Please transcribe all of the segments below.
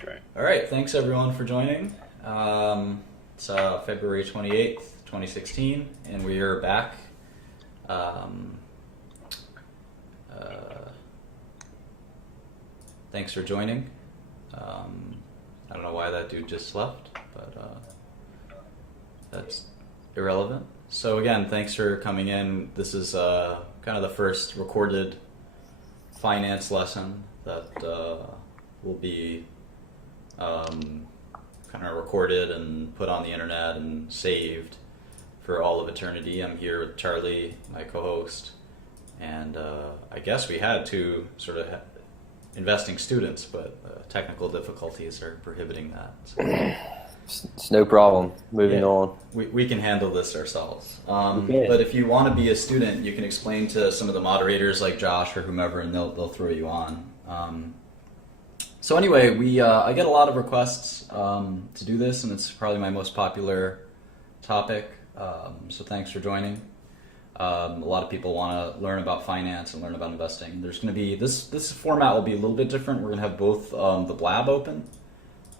Great. All right, thanks everyone for joining. It's February 28th, 2016, and we are back. Thanks for joining. I don't know why that dude just left, but that's irrelevant. So again, thanks for coming in. This is kind of the first recorded finance lesson that will be kind of recorded and put on the internet and saved for all of eternity. I'm here with Charlie, my co-host, and I guess we had two sort of investing students, but technical difficulties are prohibiting that. So, it's no problem. Moving on. we can handle this ourselves. But if you want to be a student, you can explain to some of the moderators like Josh or whomever, and they'll throw you on. So anyway, I get a lot of requests to do this, and it's probably my most popular topic. So thanks for joining. A lot of people want to learn about finance and learn about investing. There's going to be this format will be a little bit different. We're going to have both the Blab open,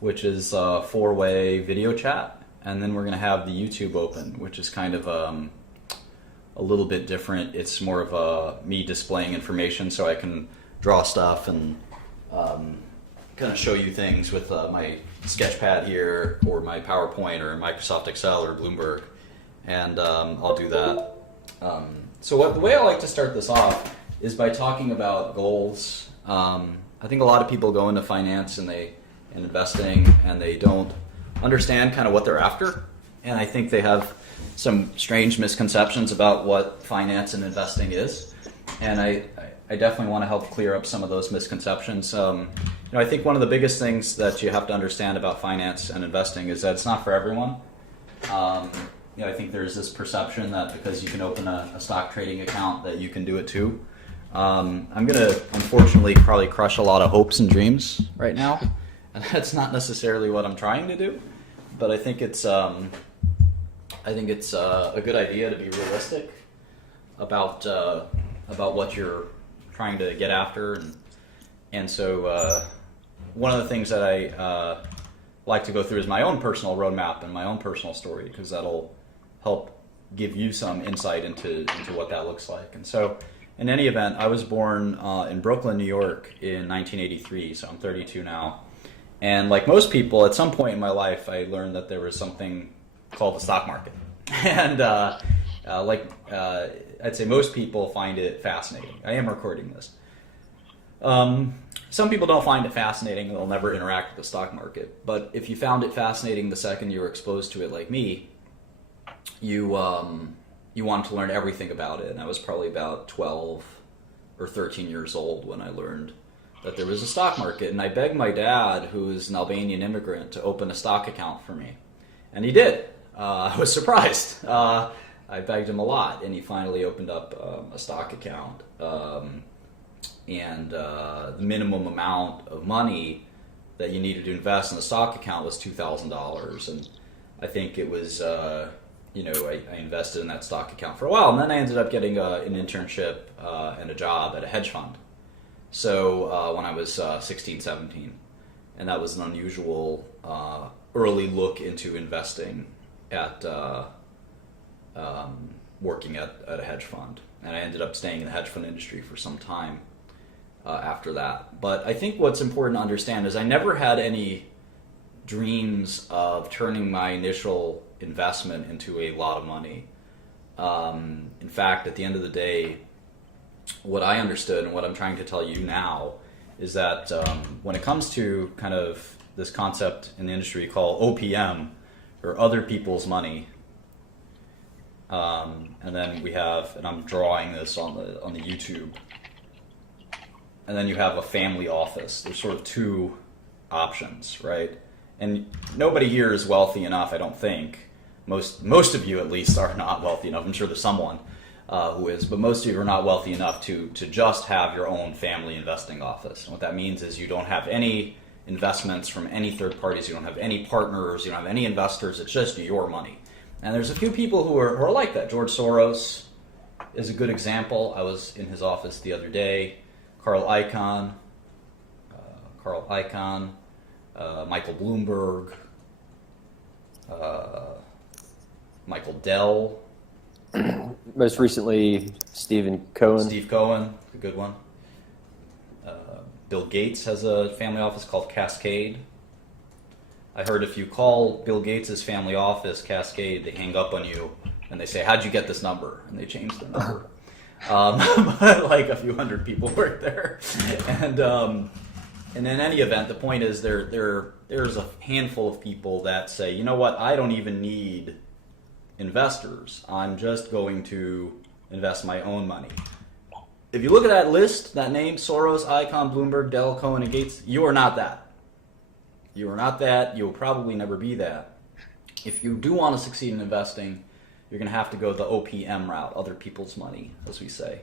which is a four-way video chat, and then we're going to have the YouTube open, which is kind of a little bit different. It's more of me displaying information, so I can draw stuff and kind of show you things with my Sketchpad here, or my PowerPoint, or Microsoft Excel, or Bloomberg, and I'll do that. So the way I like to start this off is by talking about goals. I think a lot of people go into finance and investing, and they don't understand kind of what they're after, and I think they have some strange misconceptions about what finance and investing is, and I definitely want to help clear up some of those misconceptions. I think one of the biggest things that you have to understand about finance and investing is that it's not for everyone. I think there's this perception that because you can open a stock trading account that you can do it too. I'm going to unfortunately probably crush a lot of hopes and dreams right now, and that's not necessarily what I'm trying to do, but I think it's a good idea to be realistic about what you're trying to get after, and so one of the things that I like to go through is my own personal roadmap and my own personal story, because that'll help give you some insight into what that looks like. And so in any event, I was born in Brooklyn, New York in 1983, so I'm 32 now. And like most people, at some point in my life, I learned that there was something called the stock market. And I'd say most people find it fascinating. I am recording this. Some people don't find it fascinating. They'll never interact with the stock market. But if you found it fascinating the second you were exposed to it like me, you wanted to learn everything about it. And I was probably about 12 or 13 years old when I learned that there was a stock market. And I begged my dad, who is an Albanian immigrant, to open a stock account for me. And he did. I was surprised. I begged him a lot, and he finally opened up a stock account. And the minimum amount of money that you needed to invest in a stock account was $2,000. And I think it was, I invested in that stock account for a while, and then I ended up getting an internship and a job at a hedge fund. So when I was 16, 17, and that was an unusual early look into investing at working at a hedge fund. And I ended up staying in the hedge fund industry for some time after that. But I think what's important to understand is I never had any dreams of turning my initial investment into a lot of money. In fact, at the end of the day, what I understood and what I'm trying to tell you now is that when it comes to kind of this concept in the industry called OPM, or other people's money, and then we have, and I'm drawing this on the YouTube, and then you have a family office. There's sort of two options, right? And nobody here is wealthy enough, I don't think. Most of you at least are not wealthy enough. I'm sure there's someone who is, but most of you are not wealthy enough to just have your own family investing office. And what that means is you don't have any investments from any third parties, you don't have any partners, you don't have any investors, it's just your money. And there's a few people who are like that. George Soros is a good example. I was in his office the other day. Carl Icahn, Michael Bloomberg, Michael Dell. Most recently, Steve Cohen, a good one. Bill Gates has a family office called Cascade. I heard if you call Bill Gates' family office Cascade, they hang up on you and they say, "How'd you get this number?" And they change the number. But like a few hundred people work there, and in any event, the point is there's a handful of people that say, you know what, I don't even need investors. I'm just going to invest my own money. If you look at that list, that name, Soros, Icahn, Bloomberg, Dell, Cohen, and Gates, you are not that. You are not that. You will probably never be that. If you do want to succeed in investing, you're going to have to go the OPM route, other people's money, as we say.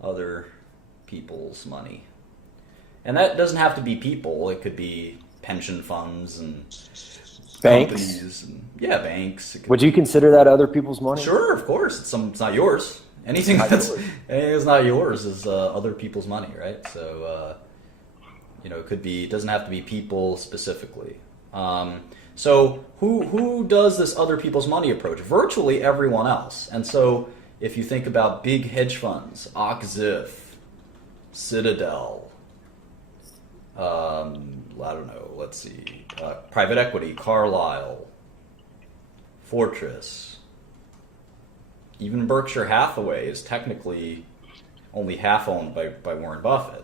Other people's money. And that doesn't have to be people. It could be pension funds and banks. Companies. And, yeah, banks. Would you consider that other people's money? Sure, of course. It's not yours. Anything that's not yours is other people's money, right? So, it could be. It doesn't have to be people specifically. So who does this other people's money approach? Virtually everyone else. And so if you think about big hedge funds, Oxif, Citadel, I don't know, let's see, private equity, Carlyle, Fortress, even Berkshire Hathaway is technically only half owned by Warren Buffett.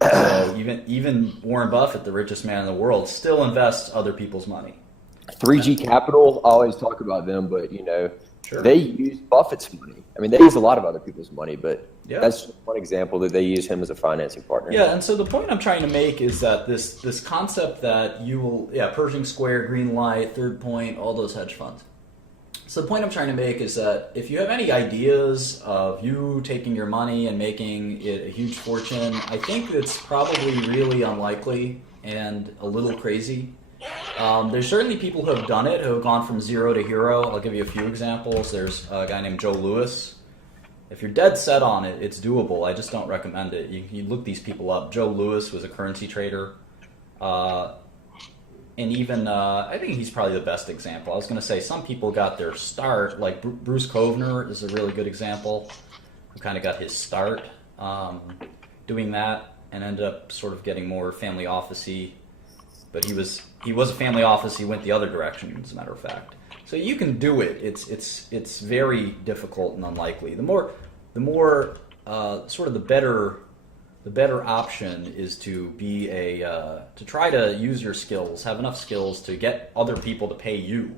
So even Warren Buffett, the richest man in the world, still invests other people's money. 3G Capital, I always talk about them, but Sure. They use Buffett's money. I mean, they use a lot of other people's money, but Yeah. that's just one example that they use him as a financing partner. Yeah, and so the point I'm trying to make is that this concept that you will, Pershing Square, Greenlight, Third Point, all those hedge funds. So the point I'm trying to make is that if you have any ideas of you taking your money and making it a huge fortune, I think it's probably really unlikely and a little crazy. There's certainly people who have done it, who have gone from zero to hero. I'll give you a few examples. There's a guy named Joe Lewis. If you're dead set on it, it's doable. I just don't recommend it. You look these people up. Joe Lewis was a currency trader. And even, I think he's probably the best example. I was going to say some people got their start, like Bruce Kovner is a really good example, who kind of got his start doing that and ended up sort of getting more family office-y. But he was a family office. He went the other direction, as a matter of fact. So you can do it. It's very difficult and unlikely. The more sort of the better option is to be to try to use your skills, have enough skills to get other people to pay you.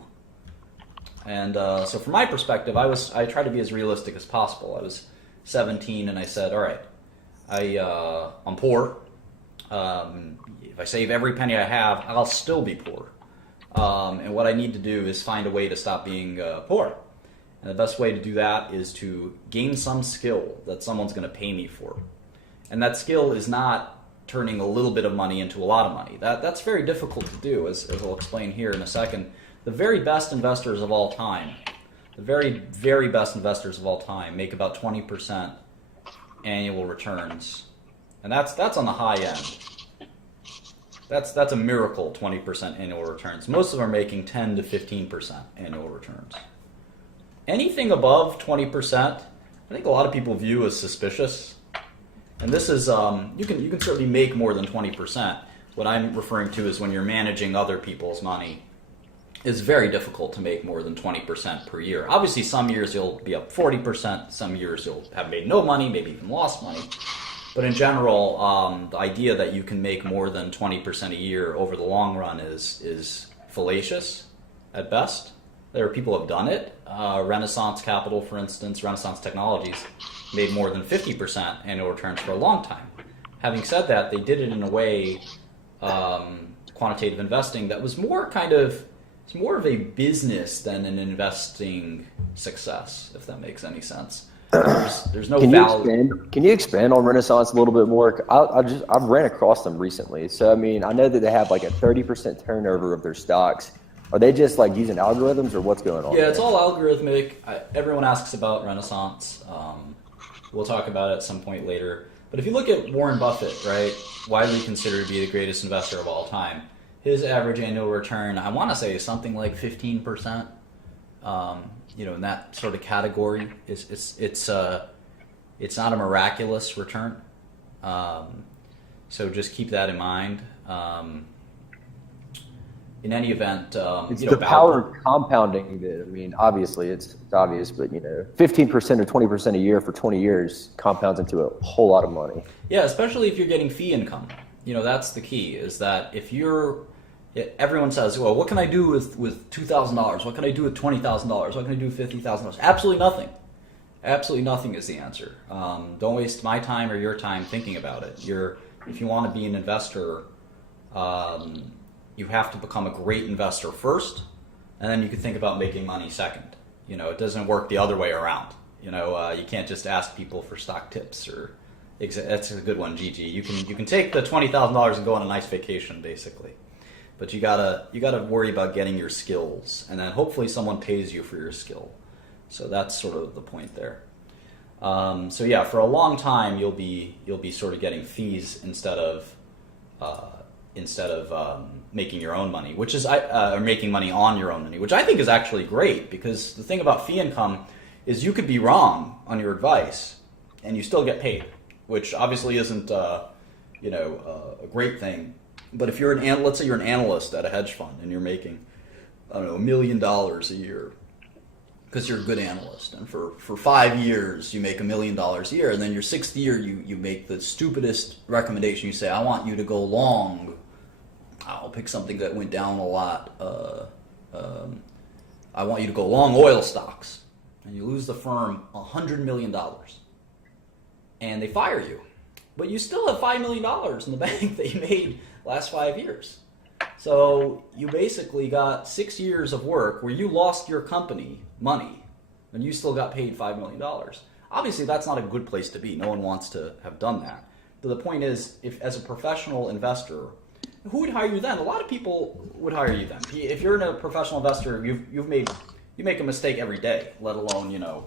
And so from my perspective, I tried to be as realistic as possible. I was 17 and I said, all right, I'm poor. If I save every penny I have, I'll still be poor. And what I need to do is find a way to stop being poor. And the best way to do that is to gain some skill that someone's going to pay me for. And that skill is not turning a little bit of money into a lot of money. That's very difficult to do, as I'll explain here in a second. The very best investors of all time, the very, very best investors of all time make about 20% annual returns. And that's on the high end. That's a miracle, 20% annual returns. Most of them are making 10 to 15% annual returns. Anything above 20%, I think a lot of people view as suspicious. And this is, you can certainly make more than 20%. What I'm referring to is when you're managing other people's money. It's very difficult to make more than 20% per year. Obviously, some years you'll be up 40%. Some years you'll have made no money, maybe even lost money. But in general, the idea that you can make more than 20% a year over the long run is fallacious at best. There are people who have done it. Renaissance Capital, for instance, Renaissance Technologies, made more than 50% annual returns for a long time. Having said that, they did it in a way, quantitative investing, that was more of a business than an investing success, if that makes any sense. There's no value. Can you expand on Renaissance a little bit more? I've ran across them recently. So, I mean, I know that they have like a 30% turnover of their stocks. Are they just like using algorithms or what's going on? Yeah, it's all algorithmic. Everyone asks about Renaissance. We'll talk about it at some point later. But if you look at Warren Buffett, right, widely considered to be the greatest investor of all time, his average annual return, I want to say, is something like 15%. In that sort of category. It's not a miraculous return. So just keep that in mind. In any event, it's the power of compounding that, I mean, obviously it's obvious, but 15% or 20% a year for 20 years compounds into a whole lot of money. Yeah, especially if you're getting fee income. That's the key, is that if everyone says, well, what can I do with $2,000? What can I do with $20,000? What can I do with $50,000? Absolutely nothing. Absolutely nothing is the answer. Don't waste my time or your time thinking about it. If you want to be an investor, you have to become a great investor first, and then you can think about making money second. It doesn't work the other way around. You can't just ask people for stock tips or. That's a good one, Gigi. You can take the $20,000 and go on a nice vacation, basically, but you gotta worry about getting your skills, and then hopefully someone pays you for your skill. So that's sort of the point there. So yeah, for a long time you'll be sort of getting fees instead of making your own money, which is or making money on your own money, which I think is actually great, because the thing about fee income is you could be wrong on your advice and you still get paid, which obviously isn't a great thing. But if you're let's say you're an analyst at a hedge fund and you're making, I don't know, $1 million a year because you're a good analyst, and for 5 years you make $1 million a year, and then your 6th year you make the stupidest recommendation. You say, I want you to go long. I'll pick something that went down a lot. I want you to go long oil stocks, and you lose the firm $100 million, and they fire you, but you still have $5 million in the bank that you made last 5 years. So you basically got 6 years of work where you lost your company money, and you still got paid $5 million. Obviously, that's not a good place to be. No one wants to have done that. But the point is, if as a professional investor, who would hire you then? A lot of people would hire you then. If you're a professional investor, you make a mistake every day, let alone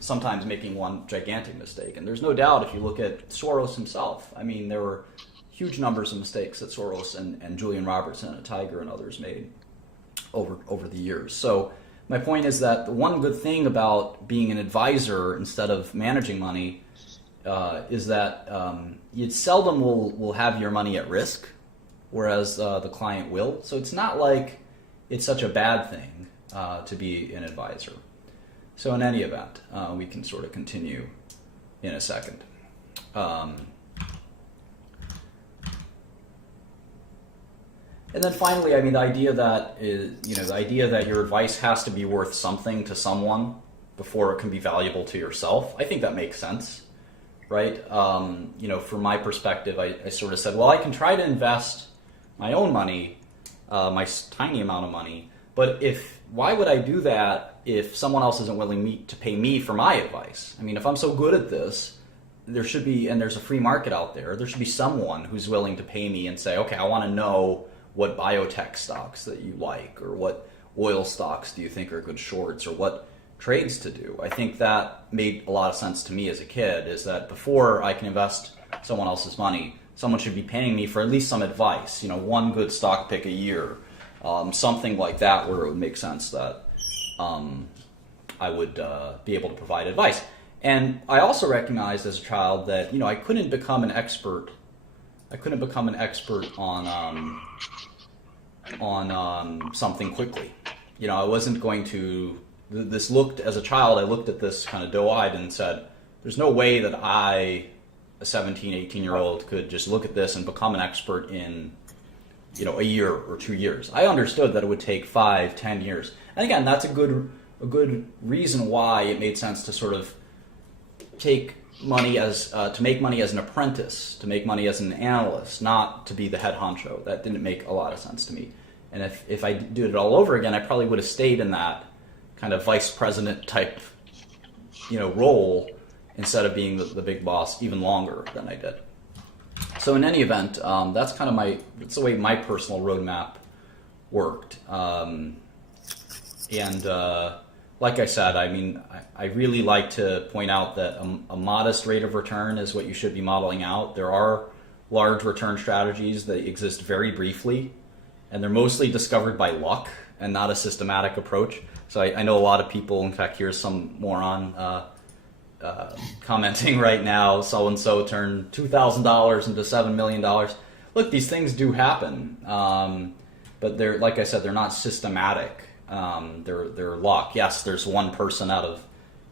sometimes making one gigantic mistake. And there's no doubt, if you look at Soros himself, I mean, there were huge numbers of mistakes that Soros and Julian Robertson at Tiger and others made over the years. So my point is that the one good thing about being an advisor instead of managing money is that you seldom will have your money at risk, whereas the client will. So it's not like it's such a bad thing to be an advisor. So in any event, we can sort of continue in a second. And then finally, I mean, the idea that your advice has to be worth something to someone before it can be valuable to yourself, I think that makes sense, right? From my perspective, I sort of said, well, I can try to invest my own money, my tiny amount of money, but why would I do that if someone else isn't willing to pay me for my advice? I mean, if I'm so good at this, there should be, and there's a free market out there should be someone who's willing to pay me and say, okay, I want to know what biotech stocks that you like, or what oil stocks do you think are good shorts, or what trades to do. I think that made a lot of sense to me as a kid, is that before I can invest someone else's money, someone should be paying me for at least some advice, one good stock pick a year, something like that, where it would make sense that I would be able to provide advice. And I also recognized as a child that I couldn't become an expert on something quickly. I wasn't going to. As a child, I looked at this kind of doe-eyed and said, "There's no way that I, a 17, 18-year-old, could just look at this and become an expert in, a year or 2 years." I understood that it would take 5, 10 years. And again, that's a good reason why it made sense to sort of take money to make money as an apprentice, to make money as an analyst, not to be the head honcho. That didn't make a lot of sense to me. And if I did it all over again, I probably would have stayed in that kind of vice president type, role, instead of being the big boss even longer than I did. So in any event, that's the way my personal roadmap worked. Like I said, I mean, I really like to point out that a modest rate of return is what you should be modeling out. There are large return strategies that exist very briefly, and they're mostly discovered by luck and not a systematic approach. So I know a lot of people, in fact, here's some moron commenting right now, so-and-so turned $2,000 into $7 million. Look, these things do happen, but they're, like I said, they're not systematic. They're luck. Yes, there's one person out of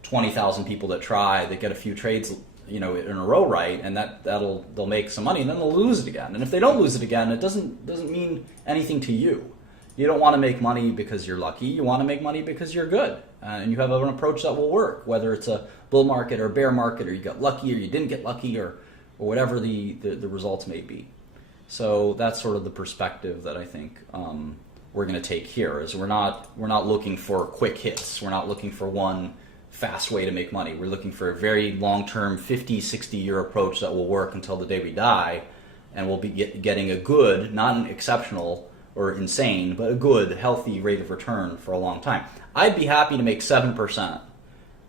20,000 people that try, that get a few trades, in a row right, and they'll make some money, and then they'll lose it again. And if they don't lose it again, it doesn't mean anything to you. You don't want to make money because you're lucky. You want to make money because you're good, and you have an approach that will work, whether it's a bull market or bear market, or you got lucky or you didn't get lucky, or whatever the results may be. So that's sort of the perspective that I think we're going to take here. Is we're not looking for quick hits. We're not looking for one fast way to make money. We're looking for a very long-term 50, 60-year approach that will work until the day we die, and we'll be getting a good, not an exceptional or insane, but a good, healthy rate of return for a long time. I'd be happy to make 7%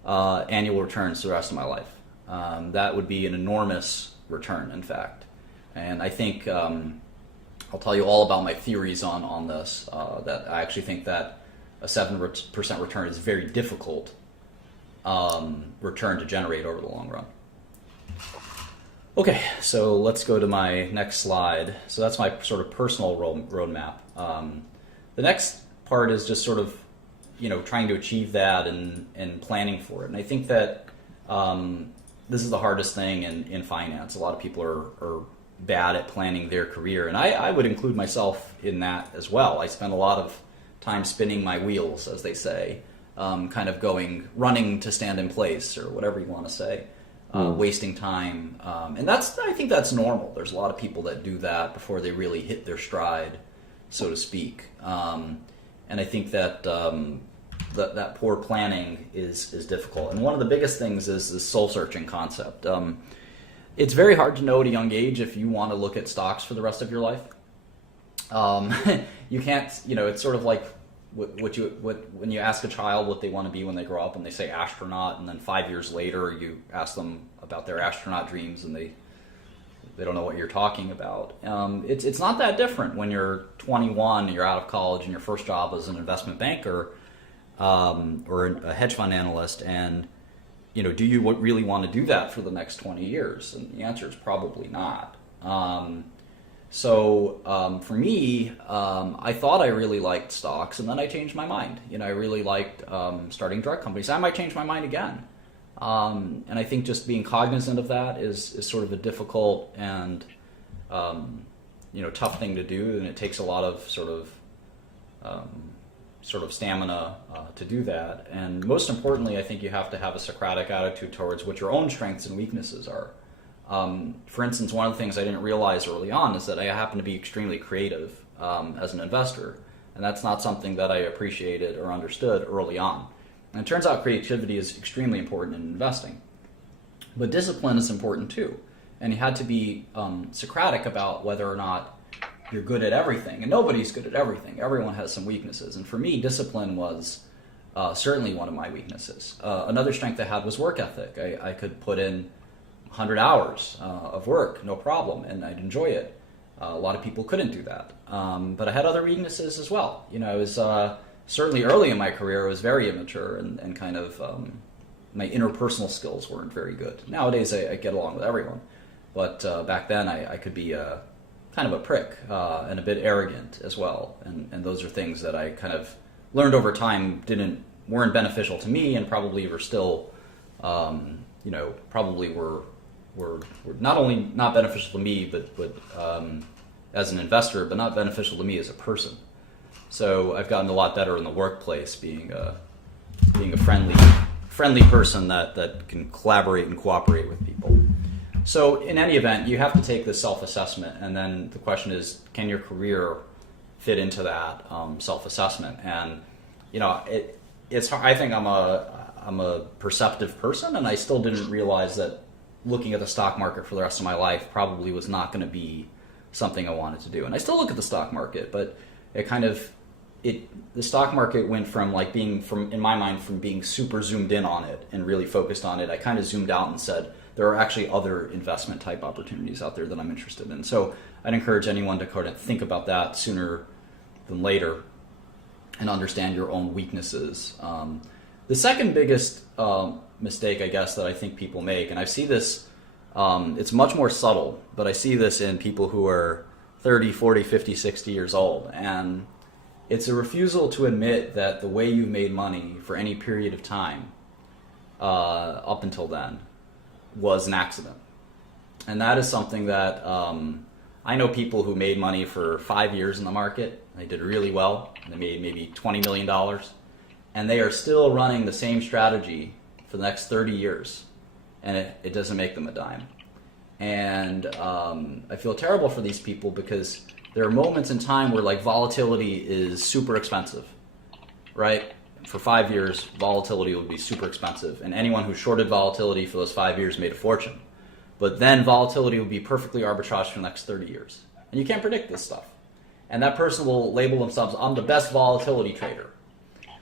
annual returns the rest of my life. That would be an enormous return, in fact. And I think I'll tell you all about my theories on this, that I actually think that a 7% return is very difficult return to generate over the long run. Okay, so let's go to my next slide. So that's my sort of personal roadmap. The next part is just sort of, trying to achieve that and planning for it. And I think that this is the hardest thing in finance. A lot of people are bad at planning their career, and I would include myself in that as well. I spend a lot of time spinning my wheels, as they say, kind of running to stand in place, or whatever you want to say. Wasting time, and I think that's normal. There's a lot of people that do that before they really hit their stride, so to speak. And I think that that poor planning is difficult. And one of the biggest things is this soul-searching concept. It's very hard to know at a young age if you want to look at stocks for the rest of your life. You can't. It's sort of like when you ask a child what they want to be when they grow up, and they say astronaut, and then 5 years later you ask them about their astronaut dreams, and they don't know what you're talking about. It's not that different when you're 21, you're out of college, and your first job is an investment banker or a hedge fund analyst, and do you really want to do that for the next 20 years? And the answer is probably not. So for me, I thought I really liked stocks, and then I changed my mind. I really liked starting drug companies. I might change my mind again. And I think just being cognizant of that is sort of a difficult and tough thing to do, and it takes a lot of sort of stamina to do that. And most importantly, I think you have to have a Socratic attitude towards what your own strengths and weaknesses are. For instance, one of the things I didn't realize early on is that I happen to be extremely creative as an investor, and that's not something that I appreciated or understood early on. And it turns out creativity is extremely important in investing. But discipline is important too, and you had to be Socratic about whether or not you're good at everything, and nobody's good at everything. Everyone has some weaknesses, and for me, discipline was certainly one of my weaknesses. Another strength I had was work ethic. I could put in 100 hours of work, no problem, and I'd enjoy it. A lot of people couldn't do that. But I had other weaknesses as well. I was certainly early in my career, I was very immature and kind of my interpersonal skills weren't very good. Nowadays, I get along with everyone. But back then, I could be kind of a prick and a bit arrogant as well. And those are things that I kind of learned over time weren't beneficial to me, and probably were still, probably were not only not beneficial to me, but as an investor, but not beneficial to me as a person. So I've gotten a lot better in the workplace, being a friendly person that can collaborate and cooperate with people. So in any event, you have to take this self-assessment, and then the question is, can your career fit into that self-assessment? And it's hard. I think I'm a perceptive person, and I still didn't realize that looking at the stock market for the rest of my life probably was not going to be something I wanted to do. And I still look at the stock market, but the stock market went from in my mind, from being super zoomed in on it and really focused on it. I kind of zoomed out and said, there are actually other investment type opportunities out there that I'm interested in. So I'd encourage anyone to kind of think about that sooner than later, and understand your own weaknesses. The second biggest mistake, I guess, that I think people make, and I see this, it's much more subtle, but I see this in people who are 30, 40, 50, 60 years old, and it's a refusal to admit that the way you made money for any period of time up until then was an accident. And that is something that I know people who made money for 5 years in the market. They did really well. They made maybe $20 million. And they are still running the same strategy for the next 30 years. And it doesn't make them a dime. And I feel terrible for these people because there are moments in time where like volatility is super expensive, right? For 5 years, volatility would be super expensive. And anyone who shorted volatility for those 5 years made a fortune. But then volatility will be perfectly arbitrage for the next 30 years. And you can't predict this stuff. And that person will label themselves, I'm the best volatility trader.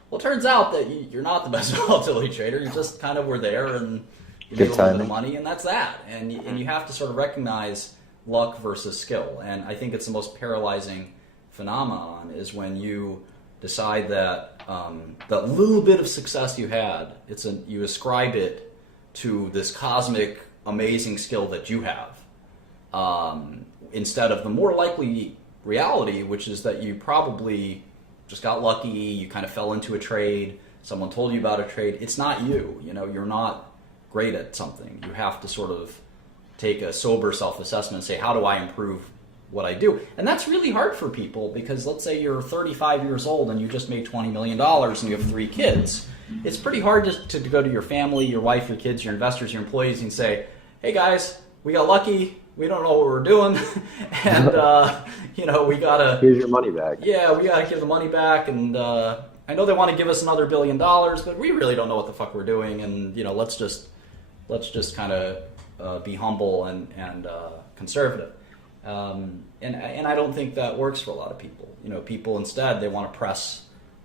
Well, it turns out that you're not the best volatility trader. You just kind of were there and you made a little bit of money, and that's that. And you have to sort of recognize luck versus skill. And I think it's the most paralyzing phenomenon is when you decide that that little bit of success you had, you ascribe it to this cosmic amazing skill that you have, instead of the more likely reality, which is that you probably just got lucky, you kind of fell into a trade, someone told you about a trade. It's not you, you're not great at something. You have to sort of take a sober self-assessment and say, how do I improve what I do? And that's really hard for people because let's say you're 35 years old and you just made $20 million and you have 3 kids. It's pretty hard to go to your family, your wife, your kids, your investors, your employees and say, hey guys, we got lucky, we don't know what we're doing, and we gotta... Here's your money back. Yeah, we gotta give the money back, and I know they want to give us another $1 billion, but we really don't know what the fuck we're doing, and let's just kind of be humble and conservative. And I don't think that works for a lot of people. People instead, they want to press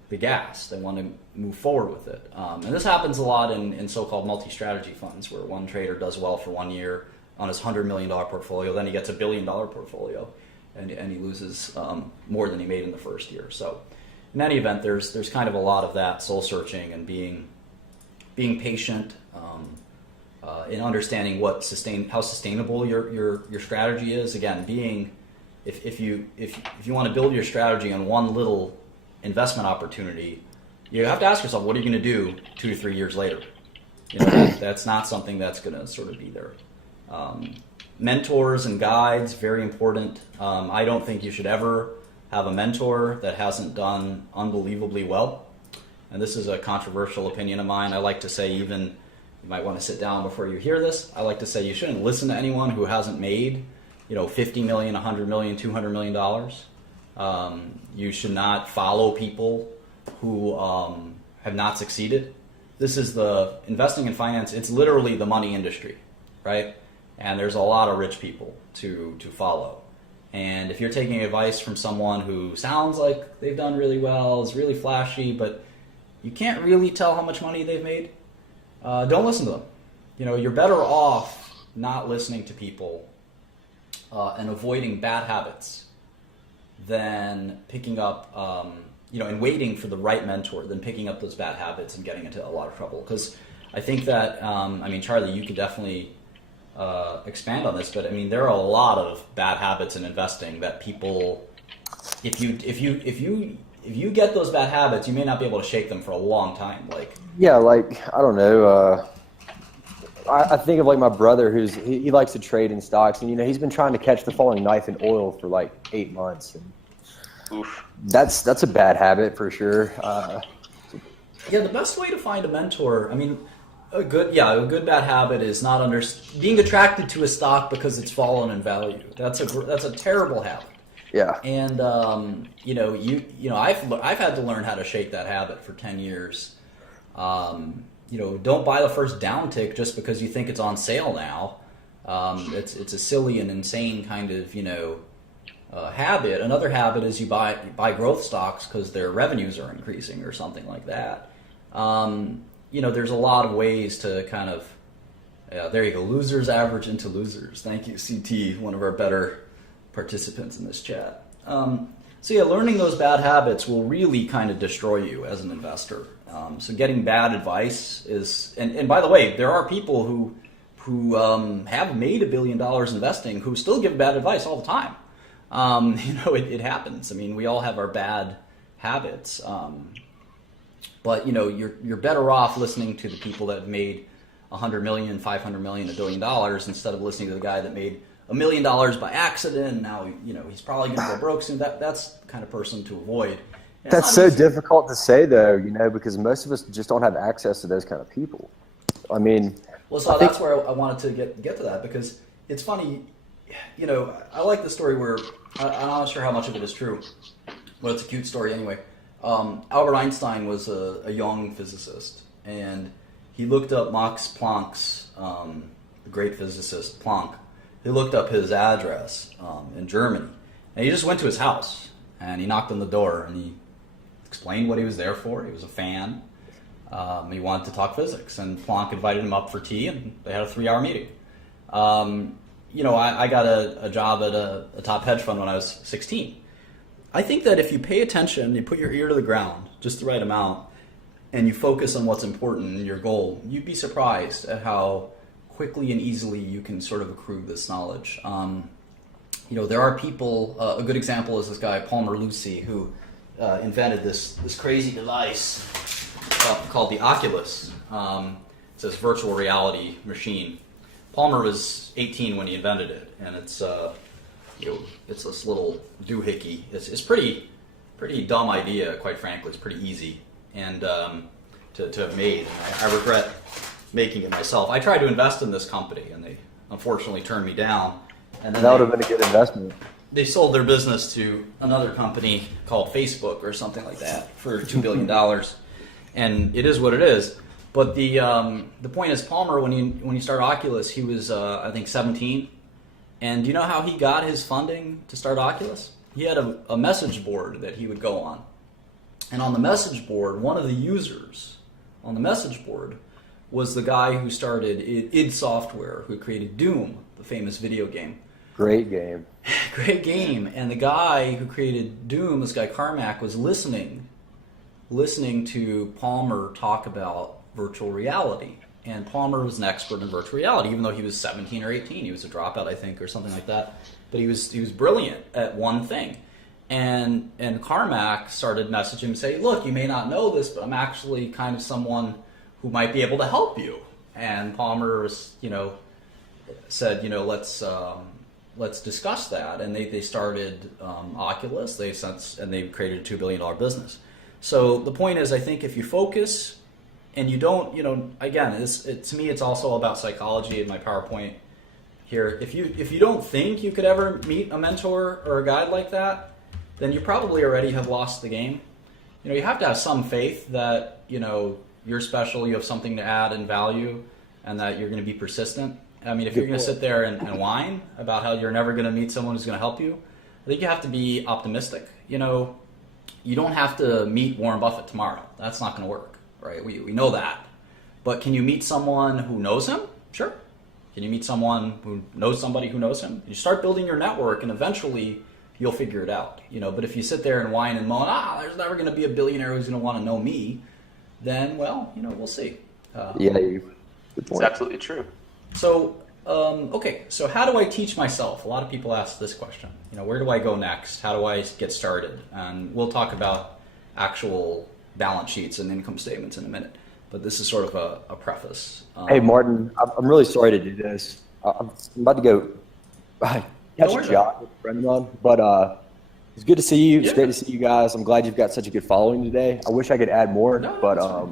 the gas. They want to move forward with it. And this happens a lot in so-called multi-strategy funds where one trader does well for 1 year on his $100 million portfolio, then he gets a $1 billion portfolio and he loses more than he made in the first year. So in any event, there's kind of a lot of that soul searching and being patient, in understanding how sustainable your strategy is. Again, if you want to build your strategy on one little investment opportunity, you have to ask yourself, what are you going to do 2 to 3 years later? That's not something that's going to sort of be there. Mentors and guides, very important. I don't think you should ever have a mentor that hasn't done unbelievably well. And this is a controversial opinion of mine. I like to say, even, you might want to sit down before you hear this, I like to say you shouldn't listen to anyone who hasn't made $50 million, $100 million, $200 million. You should not follow people who have not succeeded. This is the investing in finance. It's literally the money industry, right? And there's a lot of rich people to follow. And if you're taking advice from someone who sounds like they've done really well, is really flashy, but you can't really tell how much money they've made, don't listen to them. You're better off not listening to people and avoiding bad habits than picking up, and waiting for the right mentor, than picking up those bad habits and getting into a lot of trouble. Because I think that, Charlie, you could definitely expand on this, but there are a lot of bad habits in investing that people, if you get those bad habits, you may not be able to shake them for a long time. I don't know. I think of my brother he likes to trade in stocks, and he's been trying to catch the falling knife in oil for 8 months, and oof, that's a bad habit for sure. The best way to find a mentor, a good bad habit is not being attracted to a stock because it's fallen in value. That's a terrible habit. Yeah. And I've had to learn how to shake that habit for 10 years. Don't buy the first downtick just because you think it's on sale now. It's a silly and insane kind of habit. Another habit is you buy growth stocks because their revenues are increasing or something like that. There's a lot of ways to kind of, there you go, losers average into losers. Thank you, CT, one of our better participants in this chat. So yeah, learning those bad habits will really kind of destroy you as an investor. So getting bad advice is, and by the way, there are people who have made $1 billion investing who still give bad advice all the time. It happens. I mean, we all have our bad habits. But you're better off listening to the people that have made 100 million, 500 million, $1 billion instead of listening to the guy that made $1 million by accident. And now he's probably going to go broke soon. That's the kind of person to avoid. And that's so difficult to say though, because most of us just don't have access to those kind of people. I mean, well, so that's where I wanted to get to that, because it's funny. I like the story where I'm not sure how much of it is true, but it's a cute story anyway. Albert Einstein was a young physicist, and he looked up Max Planck's, the great physicist Planck. He looked up his address in Germany, and he just went to his house, and he knocked on the door, and he explained what he was there for. He was a fan. He wanted to talk physics, and Planck invited him up for tea, and they had a 3-hour meeting. I got a job at a top hedge fund when I was 16. I think that if you pay attention, you put your ear to the ground, just the right amount, and you focus on what's important in your goal, you'd be surprised at how quickly and easily you can sort of accrue this knowledge. There are people, a good example is this guy, Palmer Lucy, who invented this crazy device called the Oculus. It's this virtual reality machine. Palmer was 18 when he invented it, and it's this little doohickey. It's pretty dumb idea, quite frankly. It's pretty easy and to have made. And I regret making it myself. I tried to invest in this company, and they unfortunately turned me down. And then that would have been a good investment. They sold their business to another company called Facebook or something like that for $2 billion, and it is what it is. But the point is, Palmer, when he started Oculus, he was I think 17. And do you know how he got his funding to start Oculus? He had a message board that he would go on. And on the message board, one of the users on the message board was the guy who started id Software, who created Doom, the famous video game. Great game. Great game. And the guy who created Doom, this guy Carmack, was listening to Palmer talk about virtual reality. And Palmer was an expert in virtual reality, even though he was 17 or 18. He was a dropout, I think, or something like that. But he was brilliant at one thing. And Carmack started messaging him, saying, look, you may not know this, but I'm actually kind of someone who might be able to help you. And Palmer said, let's discuss that. And they started Oculus. And they created a $2 billion business. So the point is, I think if you focus and you don't, again, to me, it's also about psychology in my PowerPoint here. If you don't think you could ever meet a mentor or a guide like that, then you probably already have lost the game. You have to have some faith that, you're special, you have something to add and value, and that you're going to be persistent. I mean, if you're going to sit there and whine about how you're never going to meet someone who's going to help you, I think you have to be optimistic. You don't have to meet Warren Buffett tomorrow. That's not going to work, right? We know that. But can you meet someone who knows him? Sure. Can you meet someone who knows somebody who knows him? You start building your network, and eventually you'll figure it out. But if you sit there and whine and moan, there's never going to be a billionaire who's going to want to know me, then, well, we'll see. It's absolutely true. So, okay, so how do I teach myself? A lot of people ask this question. Where do I go next? How do I get started? And we'll talk about actual balance sheets and income statements in a minute. But this is sort of a preface. Hey, Martin, I'm really sorry to do this. I'm about to go catch a job with a friend of mine, but it's good to see you. It's great to see you guys. I'm glad you've got such a good following today. I wish I could add more, but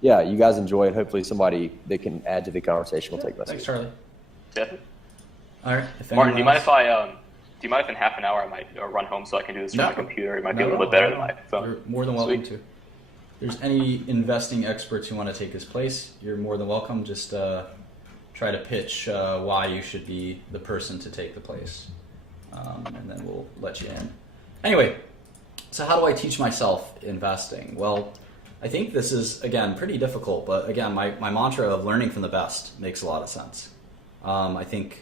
yeah, you guys enjoy it. Hopefully somebody that can add to the conversation will take my seat. Thanks, Charlie. Definitely. All right. Martin, do you mind if in half an hour I might run home so I can do this from my computer? It might be a little bit better than my phone. You're more than welcome to. If there's any investing experts who want to take his place, you're more than welcome. Just try to pitch why you should be the person to take the place, and then we'll let you in. Anyway, so how do I teach myself investing? Well, I think this is, again, pretty difficult, but again, my mantra of learning from the best makes a lot of sense. I think